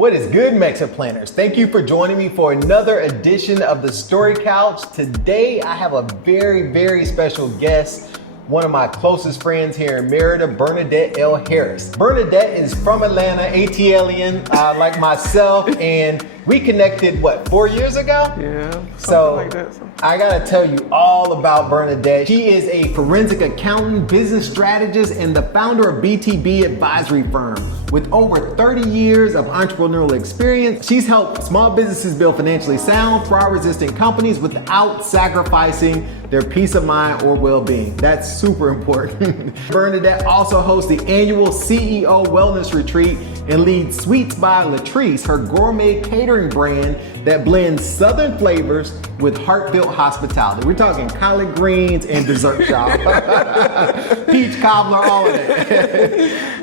What is good, MexitPlanners? Thank you for joining me for another edition of the Story Couch. Today, I have a very special guest, one of my closest friends here in Merida, Bernadette L. Harris. Bernadette is from Atlanta, ATLian, like myself, and we connected, 4 years ago? Yeah, so like that. I gotta tell you all about Bernadette. She is a forensic accountant, business strategist, and the founder of BTB Advisory Firm. With over 30 years of entrepreneurial experience, she's helped small businesses build financially sound, fraud-resistant companies without sacrificing their peace of mind or well-being. That's super important. Bernadette also hosts the annual CEO Wellness Retreat and leads Sweets by Latrice, her gourmet catering brand that blends Southern flavors with heartfelt hospitality. We're talking collard greens and dessert shop. Peach cobbler, all of that.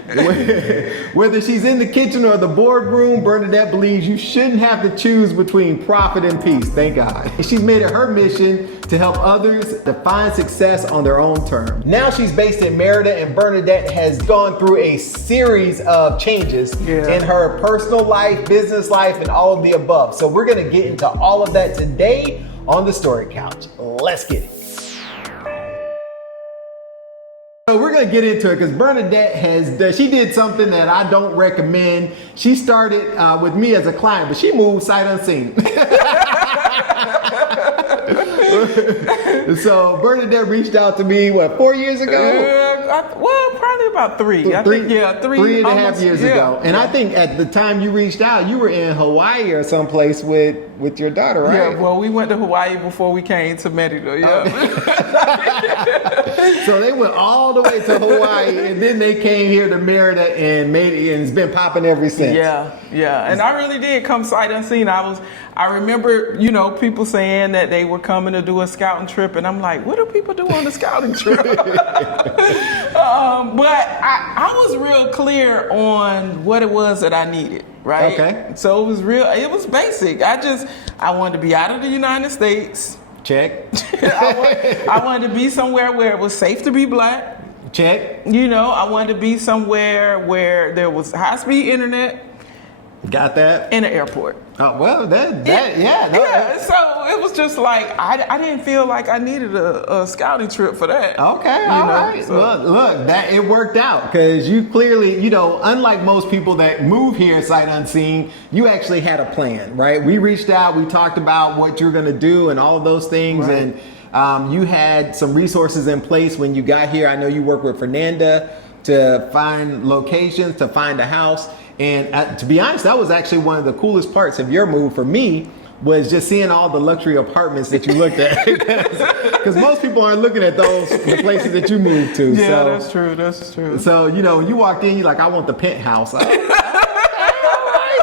Whether she's in the kitchen or the boardroom, Bernadette believes you shouldn't have to choose between profit and peace, thank God. She's made it her mission to help others define success on their own terms. Now she's based in Merida, and Bernadette has gone through a series of changes in her personal life, business life, and all of the above. So we're gonna get into all of that today on the Story Couch. Let's get it. So we're gonna get into it because Bernadette she did something that I don't recommend. She started with me as a client, but she moved sight unseen. So Bernadette reached out to me, 4 years ago? Probably about three. I think, 3.5 years ago. And I think at the time you reached out, you were in Hawaii or someplace with your daughter, right? Yeah, well, we went to Hawaii before we came to Merida, So they went all the way to Hawaii, and then they came here to Merida and made it, and it's been popping ever since. Yeah. And I really did come sight unseen. I remember, people saying that they were coming to do a scouting trip, and I'm like, what do people do on the scouting trip? But I was real clear on what it was that I needed, right? Okay. So it was basic. I wanted to be out of the United States. Check. I wanted to be somewhere where it was safe to be black. Check. I wanted to be somewhere where there was high-speed internet. Got that? In an airport. Oh, well, So it was just like, I didn't feel like I needed a scouting trip for that. Okay, all right. So. Well, look, it worked out because you clearly, unlike most people that move here sight unseen, you actually had a plan, right? We reached out, we talked about what you're going to do and all of those things. Right. And you had some resources in place when you got here. I know you worked with Fernanda to find locations, to find a house. And to be honest, that was actually one of the coolest parts of your move for me, was just seeing all the luxury apartments that you looked at. Because most people aren't looking at the places that you moved to. Yeah, so, that's true. So, when you walked in, you're like, I want the penthouse. All right,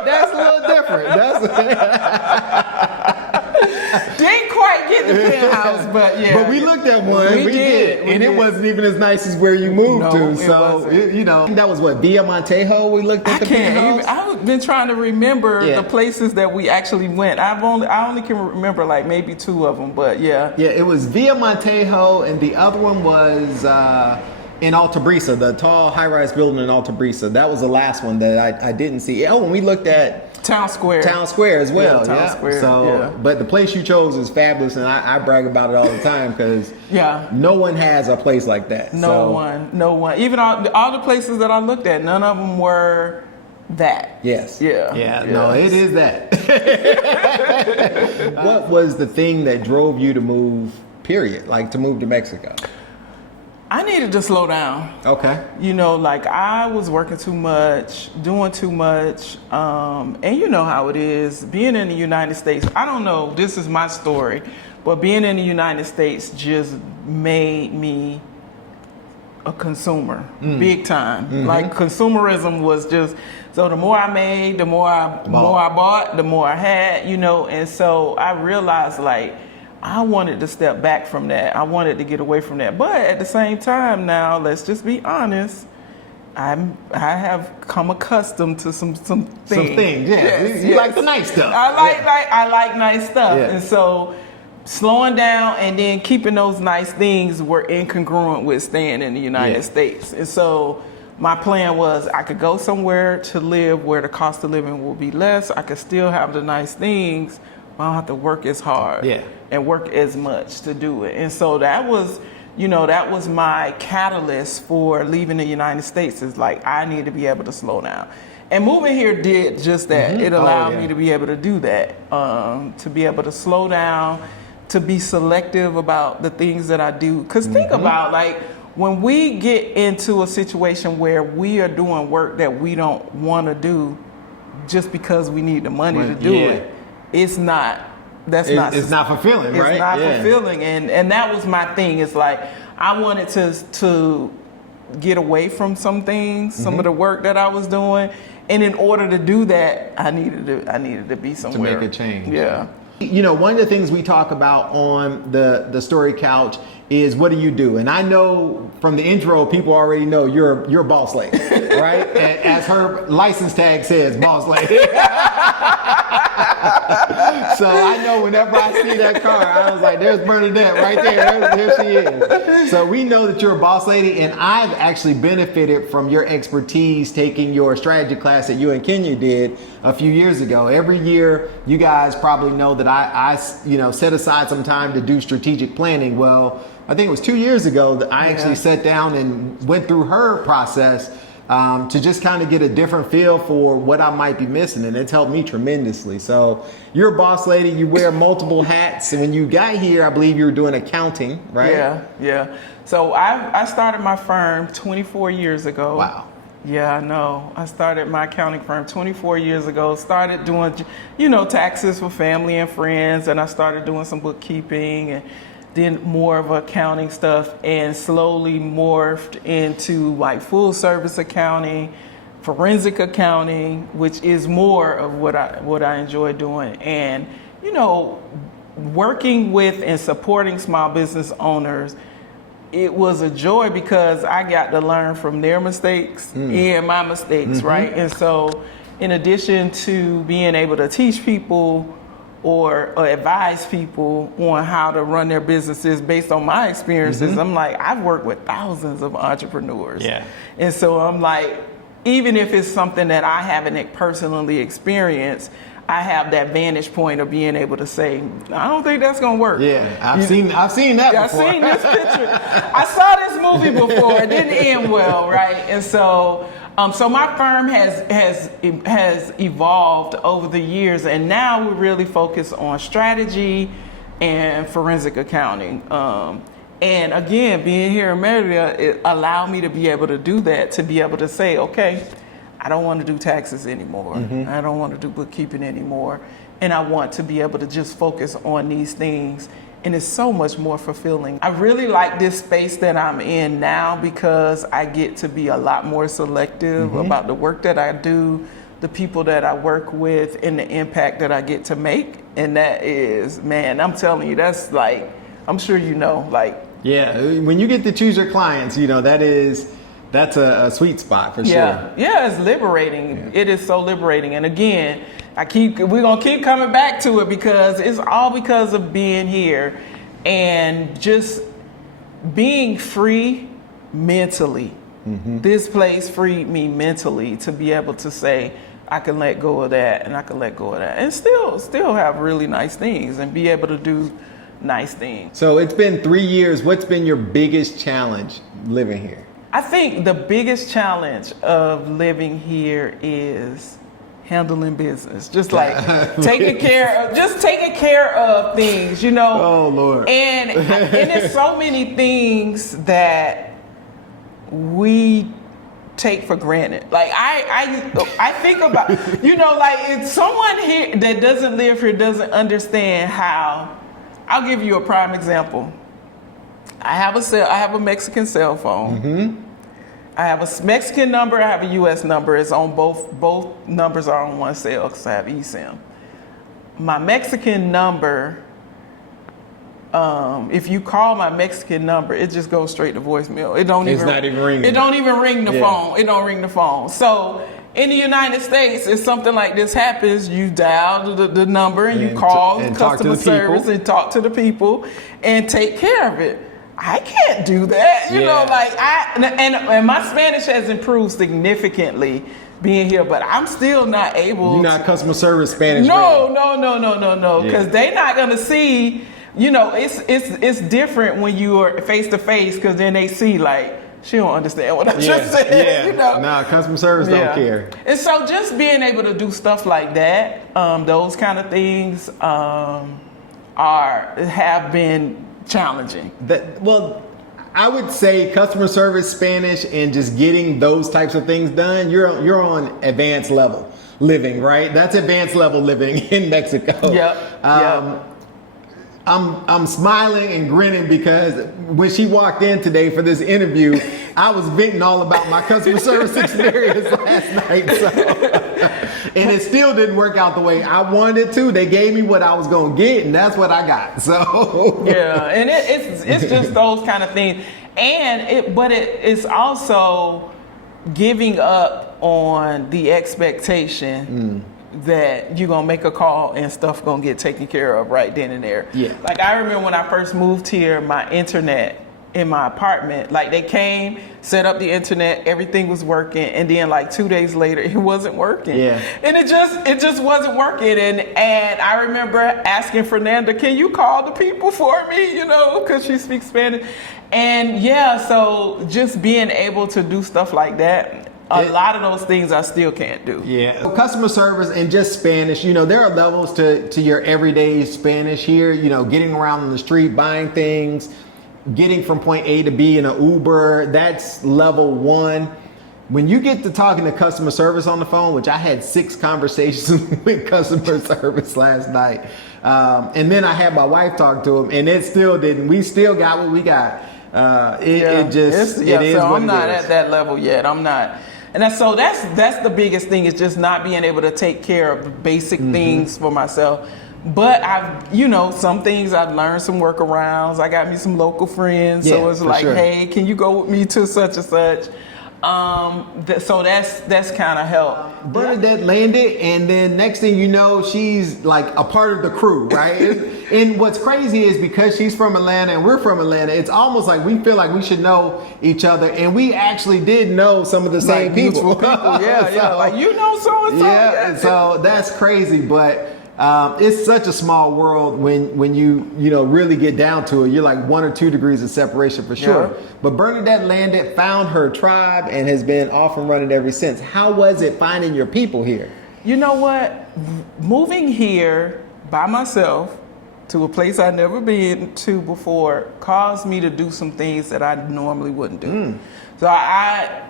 that's a little different. Didn't quite get the penthouse, but yeah. But we looked at one. We did. And it wasn't even as nice as where you moved to. So, that was Via Montejo we looked at the penthouse? I've been trying to remember the places that we actually went. I only can remember like maybe two of them, but yeah. Yeah, it was Via Montejo, and the other one was in Alta Brisa, the tall high-rise building in Alta Brisa. That was the last one that I didn't see. Oh, and we looked at Town Square as well. Yeah, Town Square. So, but the place you chose is fabulous, and I brag about it all the time because no one has a place like that. No one. Even all the places that I looked at, none of them were that. Yes. Yeah. No, it is that. What was the thing that drove you to move? Period. Like to move to Mexico. I needed to slow down. Okay. I was working too much, doing too much. And you know how it is. Being in the United States, I don't know, this is my story, but being in the United States just made me a consumer, big time. Mm-hmm. Like consumerism was just, so the more I made, the more I bought, the more I had, and so I realized I wanted to step back from that. I wanted to get away from that. But at the same time now, let's just be honest, I have come accustomed to some things. Some things, yes. You like the nice stuff. I like nice stuff. Yeah. And so slowing down and then keeping those nice things were incongruent with staying in the United States. And so my plan was I could go somewhere to live where the cost of living will be less. I could still have the nice things, but I don't have to work as hard and work as much to do it. And so that was, that was my catalyst for leaving the United States, is like, I need to be able to slow down. And moving here did just that. It allowed me to be able to do that, to be able to slow down, to be selective about the things that I do. Because think about, like, when we get into a situation where we are doing work that we don't want to do just because we need the money to do it, it's not fulfilling, right? It's not fulfilling. And that was my thing. It's like, I wanted to get away from some things, some of the work that I was doing. And in order to do that, I needed to be somewhere. To make a change. Yeah. One of the things we talk about on the Story Couch is, what do you do? And I know from the intro, people already know you're a boss lady, right? As her license tag says, boss lady. So I know whenever I see that car, I was like, there's Bernadette right there. There she is. So we know that you're a boss lady, and I've actually benefited from your expertise taking your strategy class that you and Kenya did a few years ago. Every year, you guys probably know that I set aside some time to do strategic planning. Well, I think it was 2 years ago that I actually sat down and went through her process to just kind of get a different feel for what I might be missing. And it's helped me tremendously. So you're a boss lady, you wear multiple hats. And when you got here, I believe you were doing accounting, right? Yeah. So I started my firm 24 years ago. Wow. Yeah, I know. I started my accounting firm 24 years ago. Started doing, taxes for family and friends. And I started doing some bookkeeping and then more of accounting stuff, and slowly morphed into like full service accounting, forensic accounting, which is more of what I enjoy doing. And, working with and supporting small business owners, it was a joy because I got to learn from their mistakes and my mistakes, right? And so in addition to being able to teach people or advise people on how to run their businesses based on my experiences, I'm like, I've worked with thousands of entrepreneurs. Yeah. And so I'm like, even if it's something that I haven't personally experienced, I have that vantage point of being able to say, I don't think that's gonna work. Yeah, I've seen that before. I've seen this picture. I saw this movie before. It didn't end well, right? And so so my firm has evolved over the years, and now we're really focused on strategy and forensic accounting. And again, being here in Merida, it allowed me to be able to do that, to be able to say, okay, I don't want to do taxes anymore. I don't want to do bookkeeping anymore. And I want to be able to just focus on these things. And it's so much more fulfilling. I really like this space that I'm in now because I get to be a lot more selective about the work that I do, the people that I work with, and the impact that I get to make. And that is, man, I'm telling you, that's like, I'm sure yeah, when you get to choose your clients, that's a sweet spot for sure. Yeah, it's liberating. Yeah. It is so liberating. And again, we're gonna keep coming back to it because it's all because of being here and just being free mentally. This place freed me mentally to be able to say, I can let go of that and I can let go of that and still have really nice things and be able to do nice things. So it's been 3 years. What's been your biggest challenge living here? I think the biggest challenge of living here is handling business. Just like taking care of things, Oh Lord. And there's so many things that we take for granted. Like I think about, like if someone here that doesn't live here doesn't understand how. I'll give you a prime example. I have a Mexican cell phone. I have a Mexican number. I have a U.S. number. It's on both numbers are on one cell because I have eSIM. My Mexican number, if you call my Mexican number, it just goes straight to voicemail. It's not even ringing. It don't even ring the phone. It don't ring the phone. So in the United States, if something like this happens, you dial the number and you call customer service and talk to the people and take care of it. I can't do that. You know, Yeah. like and my Spanish has improved significantly being here, but I'm still not able. You're not customer service Spanish. No, ready. no, because they're not gonna see. You know, it's different when you are face to face, because then they see like she don't understand what I just said. Yeah. You know, Nah, customer service don't care. And so just being able to do stuff like that, those kind of things, have been challenging. Well, I would say customer service Spanish and just getting those types of things done, you're on advanced level living, right? That's advanced level living in Mexico. Yep. I'm smiling and grinning because when she walked in today for this interview, I was venting all about my customer service experience last night. So, and it still didn't work out the way I wanted it to. They gave me what I was going to get, and that's what I got. So yeah, and it's just those kind of things, but it's also giving up on the expectation that you're gonna make a call and stuff gonna get taken care of right then and there. Yeah. Like I remember when I first moved here, my internet in my apartment, like they came, set up the internet, everything was working, and then like 2 days later it wasn't working. Yeah. And it just wasn't working. And I remember asking Fernanda, can you call the people for me? You know, because she speaks Spanish. And yeah, so just being able to do stuff like that. A lot of those things I still can't do. Yeah. So customer service and just Spanish, you know, there are levels to your everyday Spanish here, you know, getting around on the street, buying things, getting from point A to B in an Uber, that's level 1. When you get to talking to customer service on the phone, which I had 6 conversations with customer service last night, and then I had my wife talk to him, and it still didn't. We still got what we got. It is So what I'm not it is. at that level yet. I'm not. And that's the biggest thing, is just not being able to take care of the basic things for myself. But some things I've learned some workarounds. I got me some local friends, so it's like, sure. hey, can you go with me to such and such? So that's kind of helped. Bernadette landed, and then next thing you know, she's like a part of the crew, right? And what's crazy is because she's from Atlanta and we're from Atlanta, it's almost like we feel like we should know each other, and we actually did know some of the same Like people. mutual people, yeah. Like, you know so and so. Yeah, so that's crazy, but it's such a small world when you really get down to it. You're like 1 or 2 degrees of separation for sure. Yeah. But Bernadette landed, found her tribe, and has been off and running ever since. How was it finding your people here? You know what? Moving here by myself to a place I'd never been to before caused me to do some things that I normally wouldn't do. So I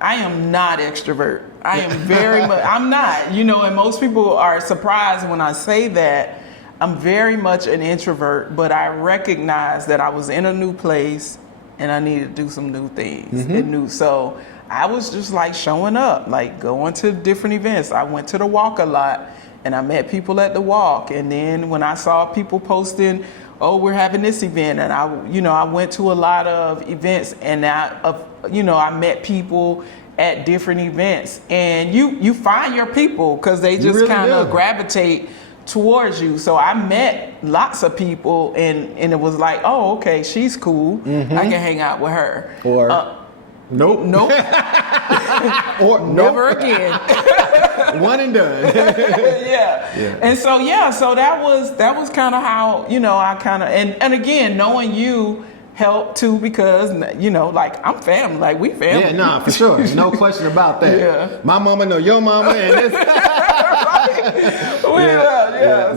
am not extrovert. I am very much, I'm not, and most people are surprised when I say that. I'm very much an introvert, but I recognize that I was in a new place and I needed to do some new things. So I was just like showing up, like going to different events. I went to the walk a lot and I met people at the walk. And then when I saw people posting, oh, we're having this event, and I went to a lot of events, and I met people at different events, and you find your people because they just really kind of do. gravitate towards you. So I met lots of people, and it was like, oh, okay, she's cool. I can hang out with her. Or nope. Or Never again. One and done. Yeah. And so that was kind of how I kind of and again, knowing you helped too, because like I'm family, like we family. Yeah, nah, for sure. No question about that. Yeah. My mama know your mama, and this.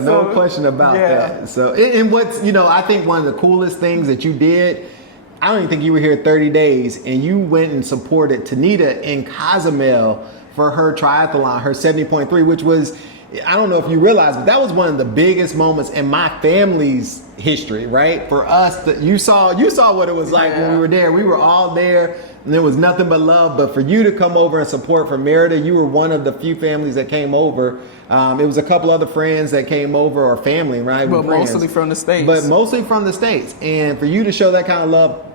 No question about that. So, and what's I think one of the coolest things that you did, I don't even think you were here 30 days, and you went and supported Tanita in Cozumel for her triathlon, her 70.3, which was, I don't know if you realize, but that was one of the biggest moments in my family's history, right? For us, you saw what it was like when we were there. We were all there, and there was nothing but love. But for you to come over and support from Merida, you were one of the few families that came over. It was a couple other friends that came over, or family, right? But mostly from the States. But mostly from the States. And for you to show that kind of love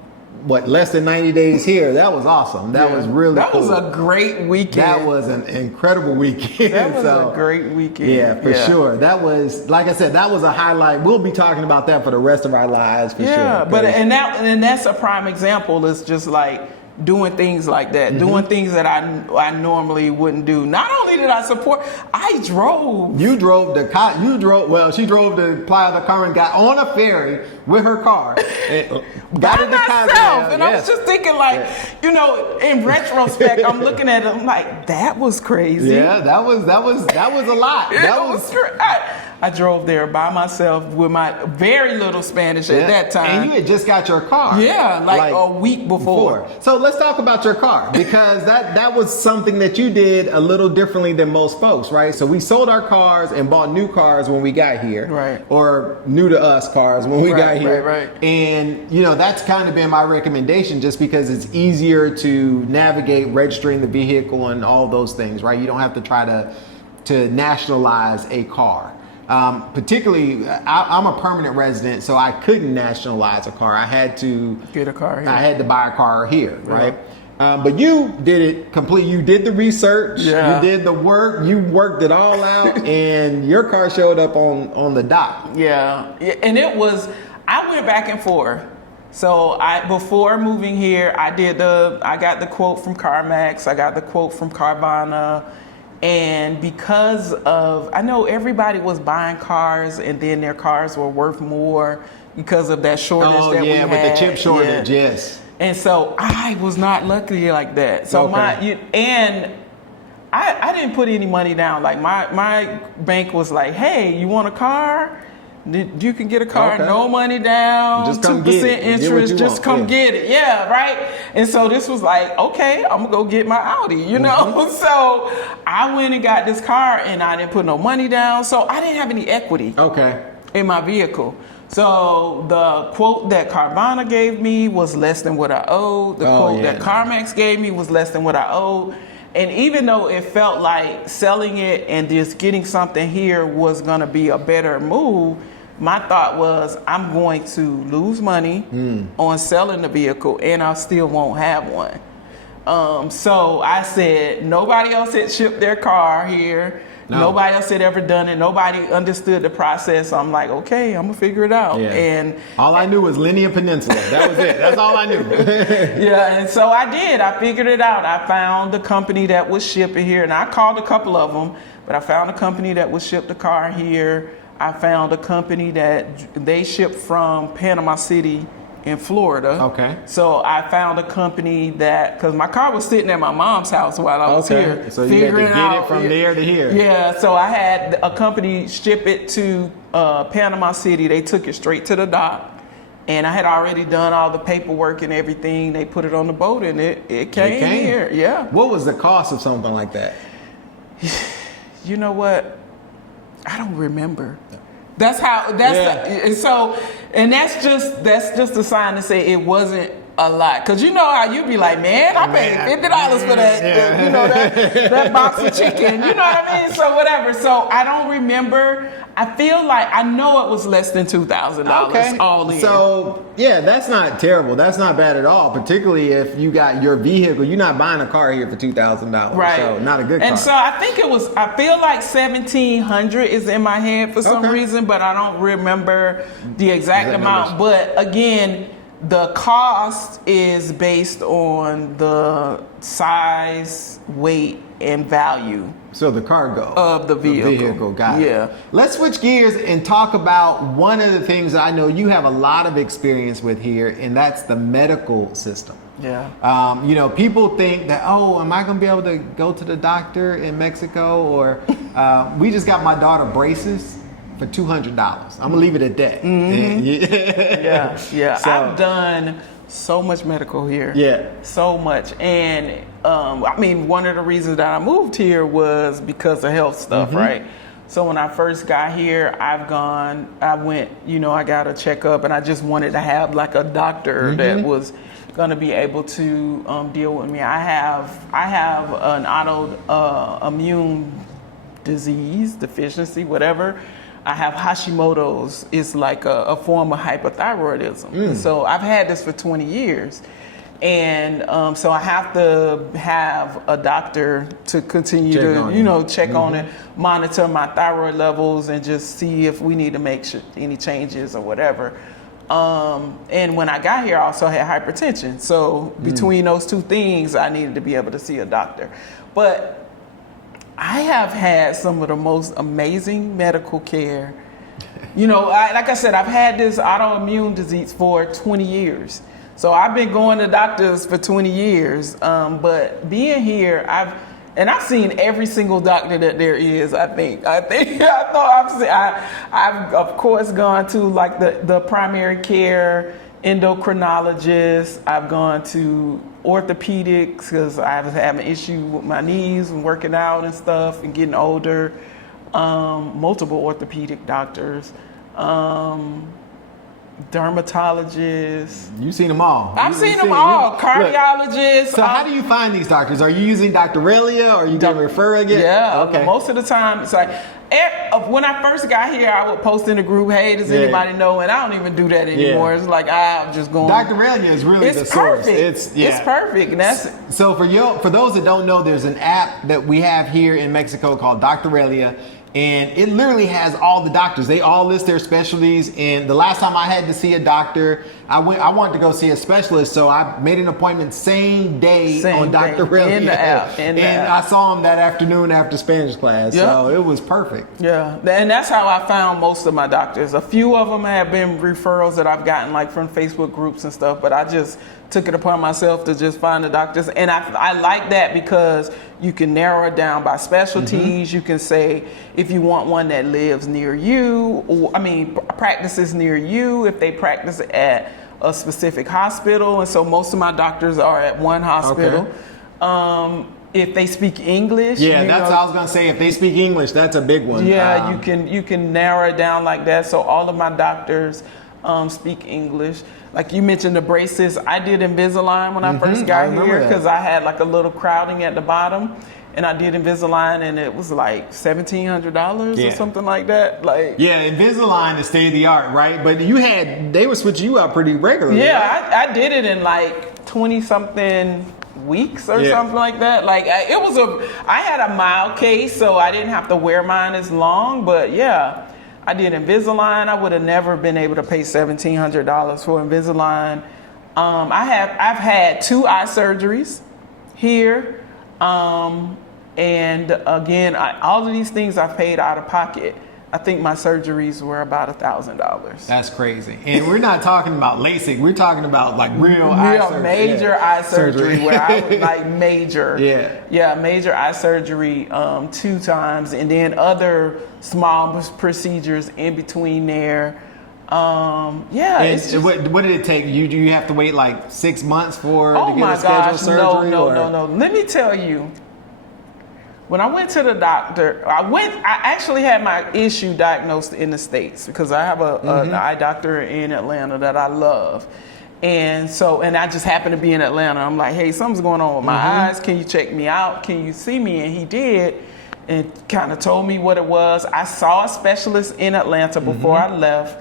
less than 90 days here. That was awesome. That was really cool. That was a great weekend. That was an incredible weekend. That was a great weekend. Yeah, for sure. That was, like I said, that was a highlight. We'll be talking about that for the rest of our lives, for sure. Yeah, but and that's a prime example. It's just like doing things like that, doing things that I normally wouldn't do. Not only did I support, I drove. You drove the car. Well, she drove to Playa del Carmen, got on a ferry with her car, and got by into myself. And yes. I was just thinking, like, you know, in retrospect, I'm looking at it, I'm like, that was crazy. Yeah, that was a lot. I drove there by myself with my very little Spanish at that time. And you had just got your car. Yeah, like a week before. So let's talk about your car, because that was something that you did a little differently than most folks, right? So we sold our cars and bought new cars when we got here. Right. Or new to us cars when we got here. Right. And, you know, that's kind of been my recommendation, just because it's easier to navigate registering the vehicle and all those things, right? You don't have to try to nationalize a car. Particularly, I'm a permanent resident, so I couldn't nationalize a car. I had to get a car here. I had to buy a car here, right? But you did it completely. You did the research. Yeah. You did the work. You worked it all out, and your car showed up on the dock. Yeah, and I went back and forth. So before moving here, I got the quote from CarMax. I got the quote from Carvana. And because I know everybody was buying cars, and then their cars were worth more because of that shortage that we had. with the chip shortage, yes. And so I was not lucky like that. So I didn't put any money down. Like my bank was like, hey, you want a car? You can get a car, no money down, just come 2% get it. interest, just come get it. Yeah, right? And so this was like, okay, I'm gonna go get my Audi, you know? So I went and got this car, and I didn't put no money down, so I didn't have any equity in my vehicle. So the quote that Carvana gave me was less than what I owed. The quote that CarMax gave me was less than what I owed. And even though it felt like selling it and just getting something here was gonna be a better move, my thought was, I'm going to lose money on selling the vehicle, and I still won't have one. So I said, nobody else had shipped their car here. No. Nobody else had ever done it. Nobody understood the process. So I'm like, okay, I'm gonna figure it out. Yeah. And all I knew was Linear Peninsula. That was it. That's all I knew. Yeah, and so I did. I figured it out. I found the company that would ship it here, and I called a couple of them, but I found a company that would ship the car here. I found a company that they shipped from Panama City in Florida. Okay. So I found a company that, because my car was sitting at my mom's house while I was here. So you had to get it from there to here. Yeah, so I had a company ship it to Panama City. They took it straight to the dock. And I had already done all the paperwork and everything. They put it on the boat, and it came here. Yeah. What was the cost of something like that? You know what? I don't remember. That's just a sign to say it wasn't a lot. Cause you know how you be like, man, I paid $50 for that, you know, that box of chicken. You know what I mean? So whatever. So I don't remember. I feel like I know it was less than $2,000 all in. So yeah, that's not terrible. That's not bad at all. Particularly if you got your vehicle, you're not buying a car here for $2,000. Right. So not a good car. And so I think I feel like $1,700 is in my head for some reason, but I don't remember the exact amount. But again, the cost is based on the size, weight, and value. So the cargo of the vehicle. The vehicle, got it. Let's switch gears and talk about one of the things I know you have a lot of experience with here, and that's the medical system. Yeah. You know, people think that, oh, am I going to be able to go to the doctor in Mexico? Or we just got my daughter braces for $200. I'm gonna leave it at that. Mm-hmm. Yeah. So, I've done so much medical here. Yeah. So much. And I mean, one of the reasons that I moved here was because of health stuff, right? So when I first got here, I went, you know, I got a checkup, and I just wanted to have like a doctor that was going to be able to deal with me. I have an autoimmune disease, deficiency, whatever. I have Hashimoto's. It's like a form of hypothyroidism. So I've had this for 20 years. And so I have to have a doctor to continue check on it, monitor my thyroid levels, and just see if we need to make any changes or whatever. And when I got here, I also had hypertension. So between those two things, I needed to be able to see a doctor. But I have had some of the most amazing medical care. Like I said, I've had this autoimmune disease for 20 years. So I've been going to doctors for 20 years. But being here, I've seen every single doctor that there is. I've of course gone to like the primary care endocrinologist. I've gone to orthopedics because I was having an issue with my knees and working out and stuff and getting older. Multiple orthopedic doctors. Dermatologists. You've seen them all. I've seen them all. Cardiologists. So how do you find these doctors? Are you using Dr. Aurelia or are you getting referral again? Yeah. Okay. Most of the time, it's like when I first got here, I would post in the group, "Hey, does anybody know?" And I don't even do that anymore. It's like I'm just going. Dr. Aurelia is really the source. It's perfect. And that's so for those that don't know, there's an app that we have here in Mexico called Dr. Aurelia. And it literally has all the doctors. They all list their specialties. And the last time I had to see a doctor, I wanted to go see a specialist. So I made an appointment same day on Dr. Aurelia. In the app. I saw him that afternoon after Spanish class. Yep. So it was perfect. Yeah. And that's how I found most of my doctors. A few of them have been referrals that I've gotten like from Facebook groups and stuff. But I just took it upon myself to just find the doctors. And I like that because you can narrow it down by specialties. You can say if you want one that lives near you, practices near you, if they practice at a specific hospital. And so most of my doctors are at one hospital. Okay. If they speak English. Yeah, that's what I was going to say. If they speak English, that's a big one. Yeah, you can narrow it down like that. So all of my doctors speak English. Like you mentioned the braces, I did Invisalign when I first got here because I had like a little crowding at the bottom, and I did Invisalign and it was like $1,700 or something like that. Invisalign is state of the art, right? But they were switching you out pretty regularly. Yeah, right? I did it in like 20 something weeks or something like that. Like I had a mild case, so I didn't have to wear mine as long, but yeah. I did Invisalign. I would have never been able to pay $1,700 for Invisalign. I've had 2 eye surgeries here, and again, all of these things I've paid out of pocket. I think my surgeries were about $1,000. That's crazy. And we're not talking about LASIK. We're talking about like real eye surgery. Major eye surgery where I was like major. Major eye surgery 2 times, and then other small procedures in between there. It's just, what did it take? You have to wait like 6 months to get a scheduled surgery? No. Let me tell you. When I went to the doctor, I actually had my issue diagnosed in the States because I have an eye doctor in Atlanta that I love. And I just happened to be in Atlanta. I'm like, hey, something's going on with my eyes. Can you check me out? Can you see me? And he did and kind of told me what it was. I saw a specialist in Atlanta before I left.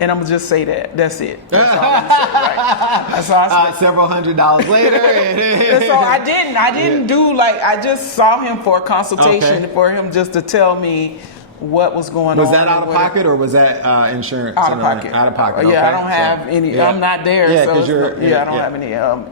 And I'm gonna just say that. That's it. That's all I'm gonna say, right? Several $100s later. And so I didn't do I just saw him for a consultation for him just to tell me what was going on. Was that out of pocket or was that insurance? Out of pocket. Out of pocket. Yeah, I don't have any. I'm not there. Yeah, because I don't have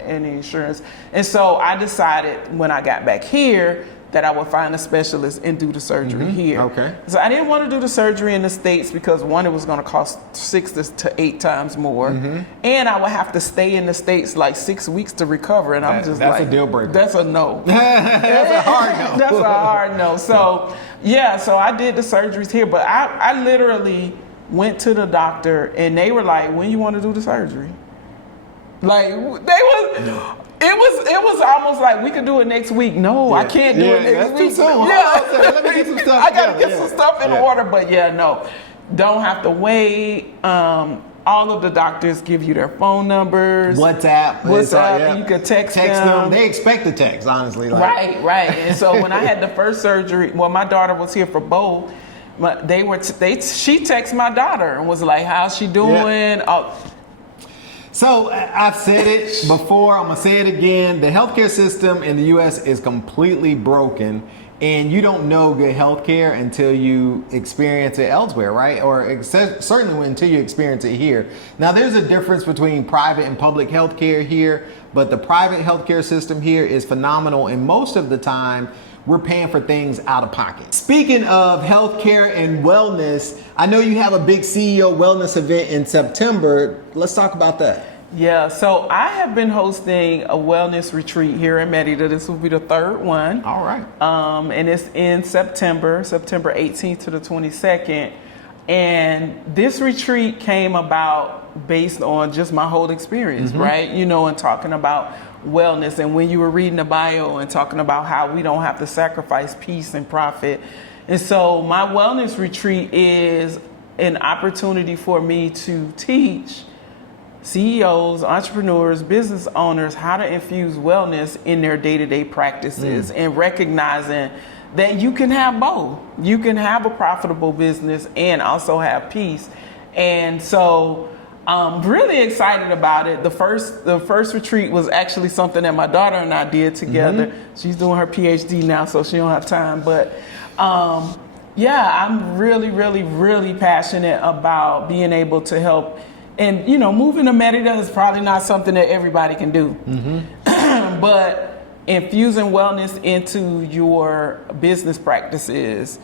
any insurance. And so I decided when I got back here that I would find a specialist and do the surgery here. Okay. So I didn't want to do the surgery in the States because one, it was going to cost 6 to 8 times more, and I would have to stay in the States like 6 weeks to recover. And I'm just that's a deal breaker. That's a no. That's a hard no. That's a hard no. So so I did the surgeries here, but I literally went to the doctor and they were like, "When you want to do the surgery?" Like It was almost like we could do it next week. No, I can't do it next week. Too soon. Let me get some stuff I gotta get some stuff in order, but no, don't have to wait. All of the doctors give you their phone numbers. WhatsApp, and you can text them. They expect the text, honestly. Right. And so when I had the first surgery, my daughter was here for both. She texted my daughter and was like, "How's she doing?" Yeah. So I've said it before, I'm gonna say it again. The healthcare system in the US is completely broken, and you don't know good healthcare until you experience it elsewhere, right? Or certainly until you experience it here. Now there's a difference between private and public healthcare here, but the private healthcare system here is phenomenal, and most of the time we're paying for things out of pocket. Speaking of healthcare and wellness, I know you have a big CEO wellness event in September. Let's talk about that. Yeah, so I have been hosting a wellness retreat here in Merida. This will be the third one. All right. And it's in September 18th to the 22nd. And this retreat came about based on just my whole experience, right? You know, and talking about wellness, and when you were reading the bio and talking about how we don't have to sacrifice peace and profit. And so my wellness retreat is an opportunity for me to teach CEOs, entrepreneurs, business owners how to infuse wellness in their day-to-day practices and recognizing that you can have both. You can have a profitable business and also have peace. And so I'm really excited about it. The first retreat was actually something that my daughter and I did together. She's doing her PhD now, so she don't have time. But yeah, I'm really, really, really passionate about being able to help. And you know, moving to Merida is probably not something that everybody can do. But infusing wellness into your business practices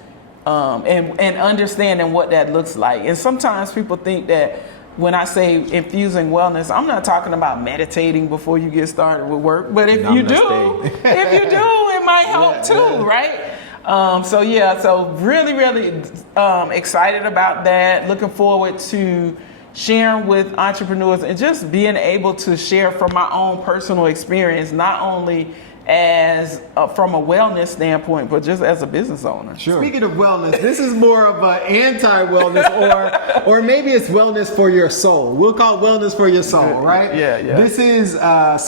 and understanding what that looks like. And sometimes people think that when I say infusing wellness, I'm not talking about meditating before you get started with work. But if you do, it might help too, right? So really, really excited about that. Looking forward to sharing with entrepreneurs and just being able to share from my own personal experience, not only as from a wellness standpoint, but just as a business owner. Sure. Speaking of wellness, this is more of an anti-wellness, or maybe it's wellness for your soul. We'll call it wellness for your soul, right? Yeah. This is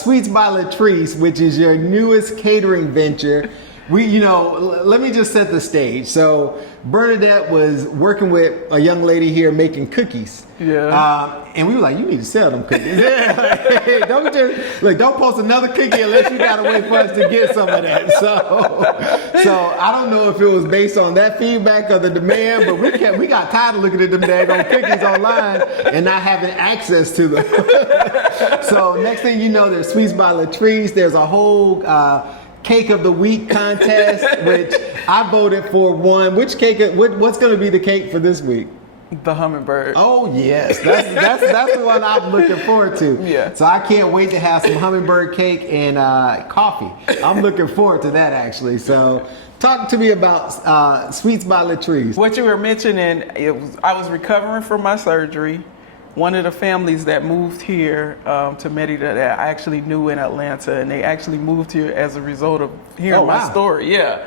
Sweets by Latrice, which is your newest catering venture. Let me just set the stage. So Bernadette was working with a young lady here making cookies. Yeah. And we were like, you need to sell them cookies. Don't post another cookie unless you gotta wait for us to get some of that. So I don't know if it was based on that feedback or the demand, but we got tired of looking at them daggone cookies online and not having access to them. So next thing you know, there's Sweets by Latrice. There's a whole Cake of the Week contest, which I voted for one. What's going to be the cake for this week? The hummingbird. Oh yes, that's the one I'm looking forward to. Yeah. So I can't wait to have some hummingbird cake and coffee. I'm looking forward to that actually. So talk to me about Sweets by Latrice. What you were mentioning, I was recovering from my surgery. One of the families that moved here to Merida that I actually knew in Atlanta, and they actually moved here as a result of hearing my story. Yeah.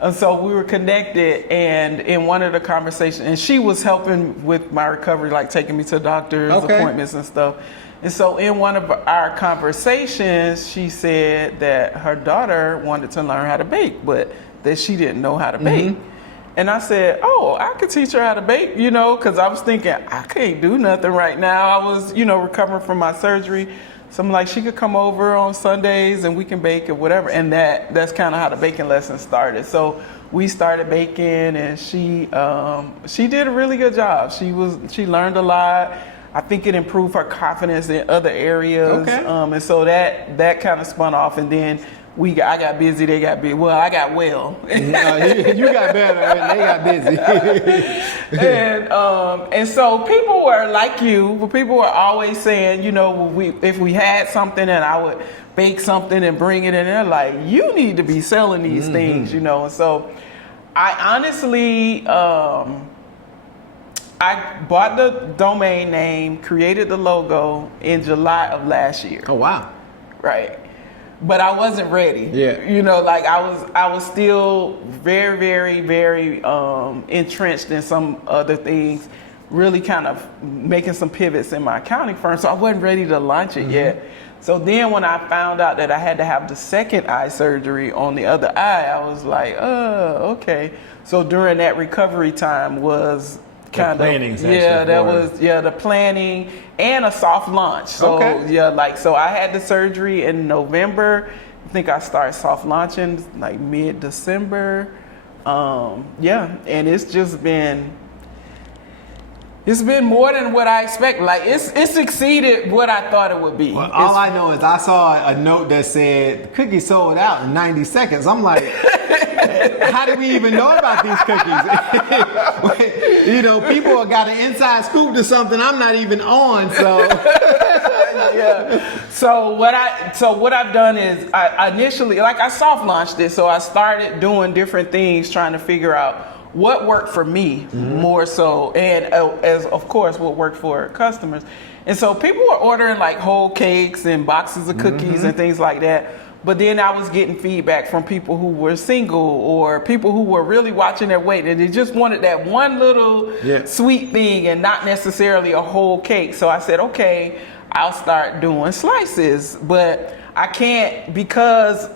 And so we were connected, and in one of the conversations, and she was helping with my recovery, like taking me to doctor's appointments and stuff. And so in one of our conversations, she said that her daughter wanted to learn how to bake, but that she didn't know how to bake. And I said, oh, I could teach her how to bake, because I was thinking, I can't do nothing right now. I was, recovering from my surgery. So I'm like, she could come over on Sundays and we can bake or whatever. And that's kind of how the baking lesson started. So we started baking, and she did a really good job. She learned a lot. I think it improved her confidence in other areas. And so that kind of spun off, and then I got busy, they got busy. Well, I got well. You got better, and they got busy. And so people were like you, but people were always saying, if we had something and I would bake something and bring it in, they're like, you need to be selling these things, And so I honestly, I bought the domain name, created the logo in July of last year. Oh, wow. Right. But I wasn't ready. Yeah. I was still very, very, very entrenched in some other things, really kind of making some pivots in my accounting firm. So I wasn't ready to launch it yet. So then when I found out that I had to have the second eye surgery on the other eye, I was like, oh, okay. So during that recovery time was kind of, the planning and a soft launch. So so I had the surgery in November. I think I started soft launching like mid-December. And it's been more than what I expected. Like it's exceeded what I thought it would be. Well, all I know is I saw a note that said cookies sold out in 90 seconds. I'm like, how do we even know about these cookies? You know, people have got an inside scoop to something I'm not even on. So So what I've done is I initially, like, I soft launched it. So I started doing different things, trying to figure out what worked for me more so, and as of course what worked for customers. And so people were ordering like whole cakes and boxes of cookies and things like that. But then I was getting feedback from people who were single or people who were really watching their weight, and they just wanted that one little sweet thing and not necessarily a whole cake. So I said, okay, I'll start doing slices, but I can't, because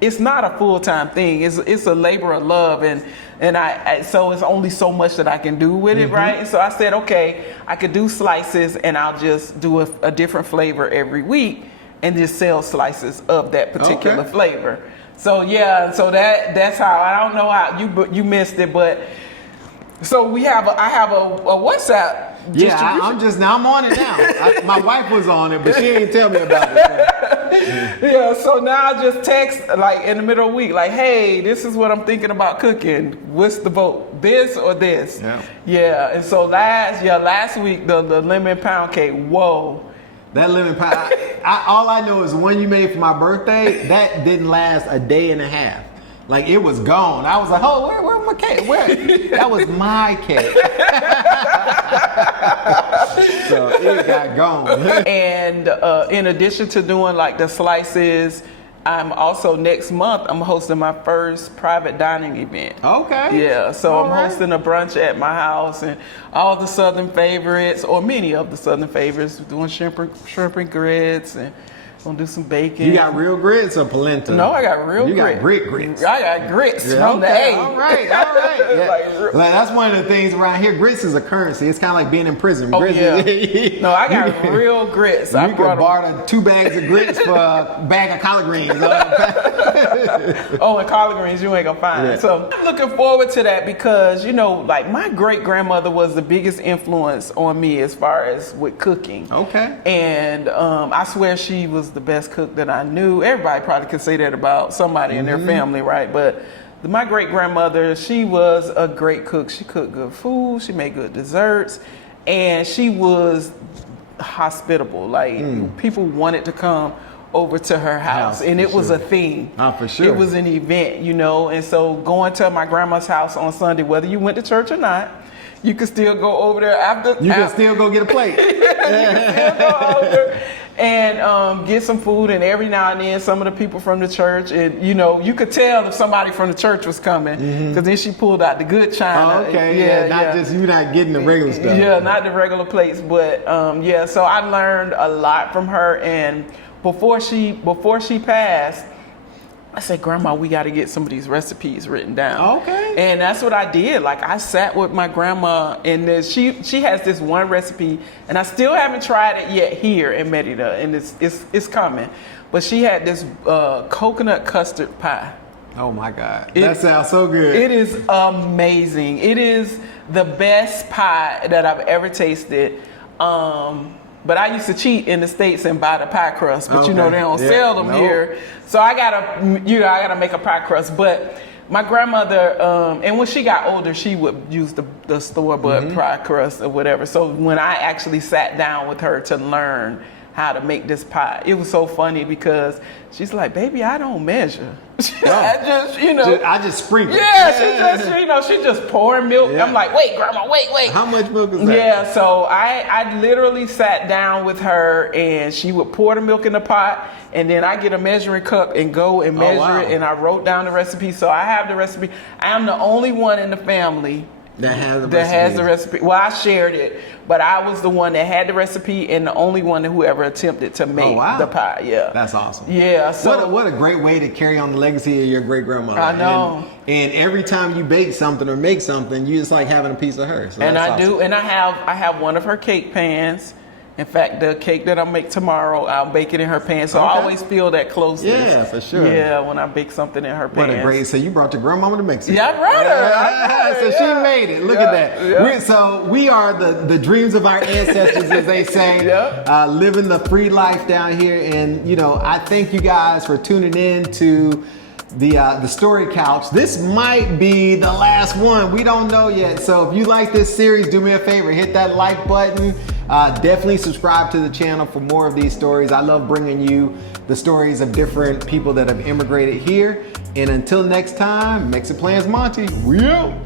it's not a full-time thing. It's a labor of love, and so it's only so much that I can do with it, right? And so I said, okay, I could do slices, and I'll just do a different flavor every week, and just sell slices of that particular flavor. So so that's how. I don't know how you missed it, but so I have a WhatsApp. I'm on it now. My wife was on it, but she didn't tell me about it. So now I just text like in the middle of the week, like, hey, this is what I'm thinking about cooking. What's the vote? This or this? And so last week the lemon pound cake. Whoa. That lemon pie, all I know is the one you made for my birthday, that didn't last a day and a half. Like, it was gone. I was like, oh, where's my cake? Where? That was my cake. So it got gone. And in addition to doing like the slices, I'm also next month, I'm hosting my first private dining event. Okay. So I'm hosting a brunch at my house, and all the Southern favorites, or many of the Southern favorites, doing shrimp and grits, and gonna do some bacon. You got real grits or polenta? No, I got real grits. You got grits. I got grits from the A. All right. Like, that's one of the things around here. Grits is a currency. It's kind of like being in prison. No, I got real grits. You can barter 2 bags of grits for a bag of collard greens. And collard greens you ain't gonna find. So I'm looking forward to that, because, you know, like, my great grandmother was the biggest influence on me as far as with cooking. And I swear she was the best cook that I knew. Everybody probably could say that about somebody in their family, right? But my great grandmother, she was a great cook. She cooked good food, she made good desserts, and she was hospitable. Like, people wanted to come over to her house, and it was a thing. For sure. It was an event, you know. And so going to my grandma's house on Sunday, whether you went to church or not, you could still go over there after. You can still go get a plate. You can still go over and get some food, and every now and then some of the people from the church, and, you know, you could tell if somebody from the church was coming, because then she pulled out the good china. Just you not getting the regular stuff. Not the regular plates, but so I learned a lot from her. And before she passed, I said, Grandma, we got to get some of these recipes written down. And that's what I did. Like, I sat with my grandma, and she has this one recipe, and I still haven't tried it yet here in Merida, and it's coming. But she had this coconut custard pie. Oh my God, that sounds so good. It is amazing. It is the best pie that I've ever tasted. But I used to cheat in the States and buy the pie crust, but you know they don't sell them here. So I gotta make a pie crust. But my grandmother, and when she got older, she would use the store-bought pie crust or whatever. So when I actually sat down with her to learn how to make this pie, it was so funny, because she's like, baby, I don't measure. I just sprinkle. She just pouring milk. I'm like, wait, Grandma, wait. How much milk is that? So I literally sat down with her, and she would pour the milk in the pot, and then I get a measuring cup and go and measure it, and I wrote down the recipe. So I have the recipe. I'm the only one in the family That has the that has the recipe. Well, I shared it, but I was the one that had the recipe and the only one who ever attempted to make the pie. Yeah, that's awesome. Yeah, so what a great way to carry on the legacy of your great grandmother. I know. And every time you bake something or make something, you just like having a piece of her. So and I awesome. do, and I have one of her cake pans. In fact, the cake that I make tomorrow, I'll bake it in her pan. So I always feel that closeness. Yeah, for sure. Yeah, when I bake something in her pan. What a great, so you brought your grandmama to Mexico. Yeah, I brought her. So she made it. Look at that. Yeah. We are the dreams of our ancestors, as they say, living the free life down here. And, you know, I thank you guys for tuning in to the Story Couch. This might be the last one. We don't know yet. So if you like this series, do me a favor, hit that like button. Definitely subscribe to the channel for more of these stories. I love bringing you the stories of different people that have immigrated here. And until next time, MexitPlans Monty, we out.